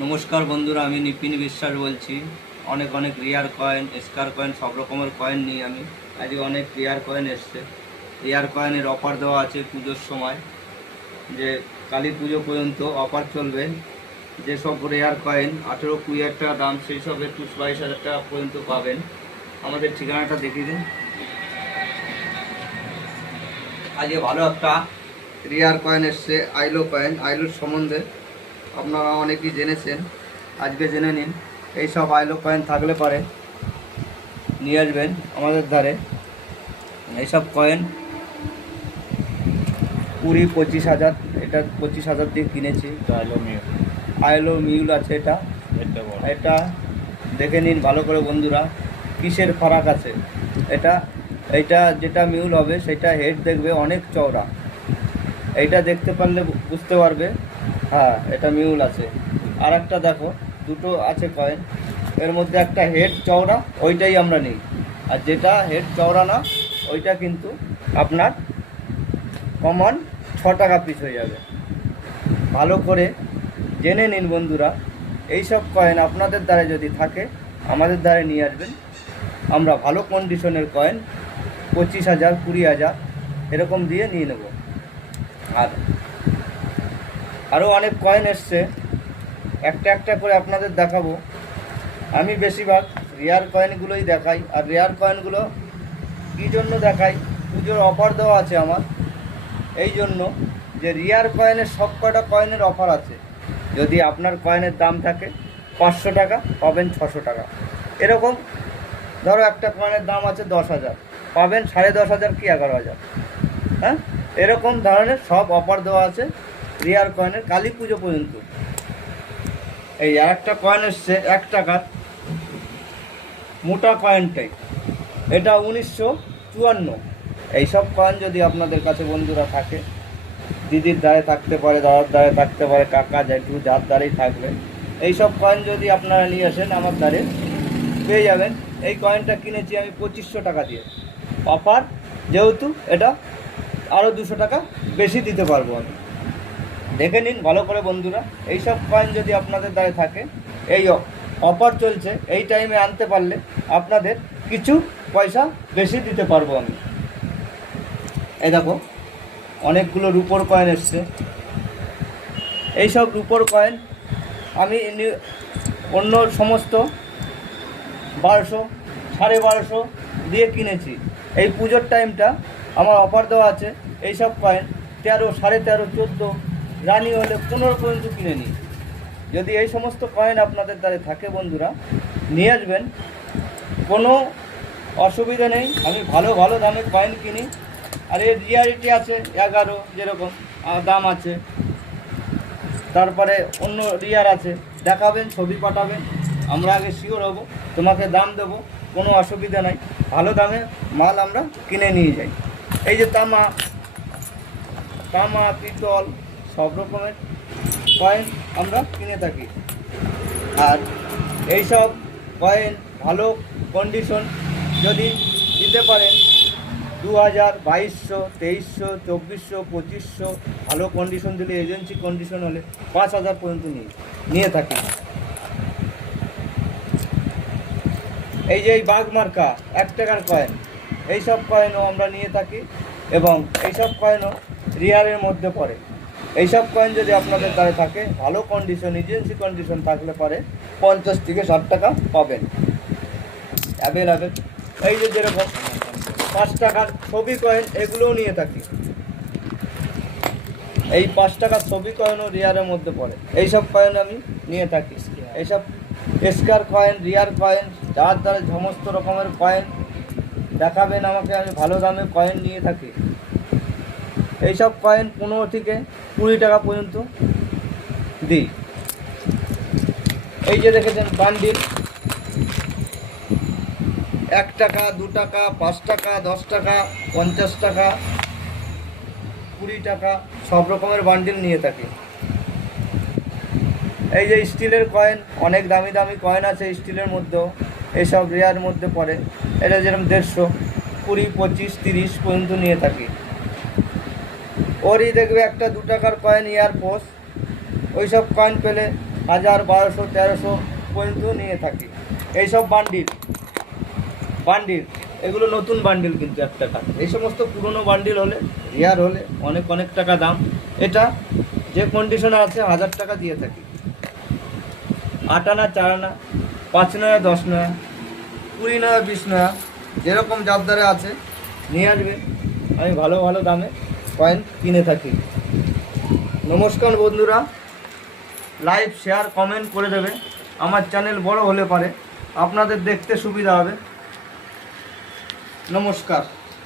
নমস্কার বন্ধুরা, আমি নিপিন বিশ্বাস বলছি। অনেক অনেক রিয়ার কয়েন, স্কার কয়েন, সব রকমের কয়েন নিই আমি। আজকে অনেক রিয়ার কয়েন এসছে। রিয়ার কয়েনের অফার দেওয়া আছে পুজোর সময়, যে কালী পুজো পর্যন্ত অফার চলবে। যেসব রেয়ার কয়েন 18-20 টাকা দাম, সেই সব 21-22 হাজার টাকা পর্যন্ত পাবেন। আমাদের ঠিকানাটা দেখিয়ে দিন। আজকে ভালো একটা রিয়ার কয়েন এসছে, আইলো কয়েন। আইলোর সম্বন্ধে আপনারা অনেকেই জেনেছেন, আজকে জেনে নিন। এইসব আইলো কয়েন থাকলে পারে নিয়ে আসবেন আমাদের ধারে। এইসব কয়েন 20-25 হাজার, এটা 25 হাজার দিয়ে কিনেছি। আইলো মিউল আছে এটা। এটা দেখে নিন ভালো করে বন্ধুরা, কিসের ফারাক আছে। এইটা যেটা মিউল হবে সেটা হেড দেখবে অনেক চওড়া। এইটা দেখতে পারলে বুঝতে পারবে হ্যাঁ এটা মিউল আছে। আর একটা দেখো, দুটো আছে কয়েন, এর মধ্যে একটা হেড চওড়া, ওইটাই আমরা নিই। আর যেটা হেড চওড়া না, ওইটা কিন্তু আপনার কমন 6 টাকা পিস হয়ে যাবে। ভালো করে জেনে নিন বন্ধুরা। এইসব কয়েন আপনাদের দ্বারা যদি থাকে আমাদের দ্বারা নিয়ে আসবেন। আমরা ভালো কন্ডিশনের কয়েন 25,000, 20,000 এরকম দিয়ে নিয়ে নেব। আর আরও অনেক কয়েন এসছে, একটা একটা করে আপনাদের দেখাবো। আমি বেশিরভাগ রেয়ার কয়েনগুলোই দেখাই। আর রেয়ার কয়েনগুলো কী জন্য দেখাই, পুজোর অফার দেওয়া আছে আমার, এই জন্য যে রেয়ার কয়েনের সব কয়টা কয়েনের অফার আছে। যদি আপনার কয়েনের দাম থাকে 500 টাকা, পাবেন 600 টাকা। এরকম ধরো একটা কয়েনের দাম আছে 10,000, পাবেন 10,500 কি 11,000। হ্যাঁ, এরকম ধরনের সব অফার দেওয়া আছে রেয়ার কয়েনের কালী পুজো পর্যন্ত। এই আর একটা কয়েন এসছে 1 টাকার, মোটা কয়েনটাই, এটা 1954। এইসব কয়েন যদি আপনাদের কাছে বন্ধুরা থাকে, দিদির দ্বারে থাকতে পারে, দাদার দ্বারে থাকতে পারে, কাকা জেঠু যার দ্বারেই থাকবে, এইসব কয়েন যদি আপনারা নিয়ে আসেন আমার দ্বারে পেয়ে যাবেন। এই কয়েনটা কিনেছি আমি 2500 টাকা দিয়ে। অফার যেহেতু, এটা আরও 200 টাকা বেশি দিতে পারবো আমি। দেখে নিন ভালো করে বন্ধুরা। এইসব কয়েন যদি আপনাদের দ্বারে থাকে, এই অফার চলছে, এই টাইমে আনতে পারলে আপনাদের কিছু পয়সা বেশি দিতে পারবো আমি। এই দেখো অনেকগুলো রুপোর কয়েন এসছে। এইসব রুপোর কয়েন আমি অন্য সমস্ত 1200, 1250 দিয়ে কিনেছি। এই পুজোর টাইমটা আমার অফার দেওয়া আছে। এইসব কয়েন 13, 13.5, 14, রানি হলে 15 পর্যন্ত কিনে নিই। যদি এই সমস্ত কয়েন আপনাদের দ্বারে থাকে বন্ধুরা, নিয়ে আসবেন, কোনো অসুবিধা নেই। আমি ভালো ভালো দামে কয়েন কিনি। আর এর রিয়ালিটি আছে 11 যেরকম দাম আছে। তারপরে অন্য রিয়ার আছে, দেখাবেন, ছবি পাঠাবেন, আমরা আগে শিওর হব, তোমাকে দাম দেবো, কোনো অসুবিধা নাই। ভালো দামে মাল আমরা কিনে নিয়ে যাই। এই যে তামা, পিতল, সব রকমের কয়েন আমরা কিনে থাকি। আর এইসব কয়েন ভালো কন্ডিশন যদি দিতে পারেন, 2000, 2200, 2300, 2400, 2500, ভালো কন্ডিশন দিলে, এজেন্সি কন্ডিশন হলে 5,000 পর্যন্ত নিয়ে থাকি। এই যে এই বাঘ মার্কা 1 টাকার কয়েন, এইসব কয়েনও আমরা নিয়ে থাকি, এবং এইসব কয়েনও রিয়ারের মধ্যে পড়ে। এইসব কয়েন যদি আপনাদের দ্বারা থাকে, ভালো কন্ডিশন, এজেন্সি কন্ডিশন থাকলে পরে 50 থেকে 60 টাকা পাবেন অ্যাভেলেবেল। এই যে যেরকম 5 টাকার ছবি কয়েন, এগুলোও নিয়ে থাকি। এই 5 টাকার ছবি কয়েনও রিয়ারের মধ্যে পড়ে। এইসব কয়েন আমি নিয়ে থাকি। এইসব স্কার কয়েন, রিয়ার কয়েন, যার দ্বারা সমস্ত রকমের কয়েন দেখাবেন আমাকে, আমি ভালো দামে কয়েন নিয়ে থাকি। এইসব কয়েন 15 থেকে 20 টাকা পর্যন্ত দিই। এই যে দেখেছেন বান্ডিল, 1 টাকা, 2 টাকা, 5 টাকা, 10 টাকা, 50 টাকা, 20 টাকা, সব রকমের বান্ডিল নিয়ে থাকি। এই যে স্টিলের কয়েন, অনেক দামি দামি কয়েন আছে স্টিলের মধ্যেও, এইসব রেয়ার মধ্যে পড়ে। এটা যেরকম 150, 20, 25, 30 পর্যন্ত নিয়ে থাকি। ওরই দেখবে একটা 2 টাকার কয়েন এয়ারফোর্স, ওই সব কয়েন পেলে 1000, 1200, 1300 পর্যন্ত নিয়ে থাকি। এইসব বান্ডিল এগুলো নতুন বান্ডিল কিন্তু 1 টাকা। এই সমস্ত পুরনো বান্ডিল হলে রেয়ার হলে অনেক অনেক টাকা দাম। এটা যে কন্ডিশনে আছে 1000 টাকা দিয়ে থাকি। 8 আনা, 4 আনা, 5 নয়া, 10 নয়া, 20 নয়া, 20 নয়া, যেরকম যার দ্বারা আছে নিয়ে আসবে। আমি ভালো ভালো দামে কয়েন কিনে থাকি। নমস্কার বন্ধুরা, লাইক, শেয়ার, কমেন্ট করে দেবে। আমার চ্যানেল বড় হলে পারে আপনাদের দেখতে সুবিধা হবে। নমস্কার।